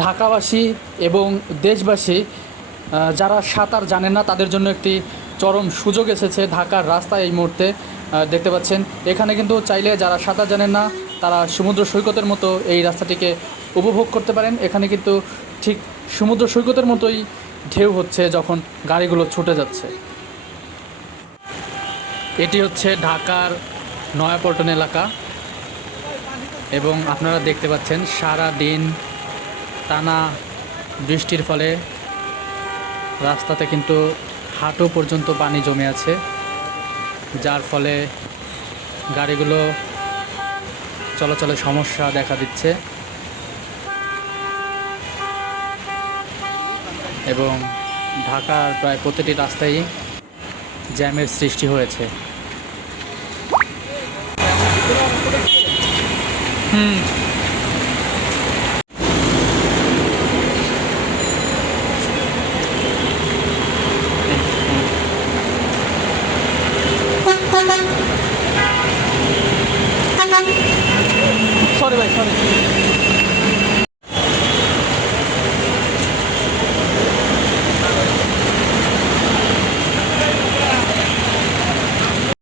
ঢাকাবাসী এবং দেশবাসী যারা সাঁতার জানেন না তাদের জন্য একটি চরম সুযোগ এসেছে ঢাকার রাস্তায় এই মুহূর্তে। দেখতে পাচ্ছেন এখানে কিন্তু চাইলে যারা সাঁতার জানেন না তারা সমুদ্র সৈকতের মতো এই রাস্তাটিকে উপভোগ করতে পারেন। এখানে কিন্তু ঠিক সমুদ্র সৈকতের মতোই ঢেউ হচ্ছে যখন গাড়িগুলো ছুটে যাচ্ছে। এটি হচ্ছে ঢাকার নয়াপল্টন এলাকা এবং আপনারা দেখতে পাচ্ছেন সারা দিন টানা বৃষ্টির ফলে রাস্তাতে কিন্তু হাঁটু পর্যন্ত পানি জমে আছে, যার ফলে গাড়িগুলো চলাচলে সমস্যা দেখা দিচ্ছে এবং ঢাকার প্রায় প্রতিটি রাস্তায় জ্যামের সৃষ্টি হয়েছে।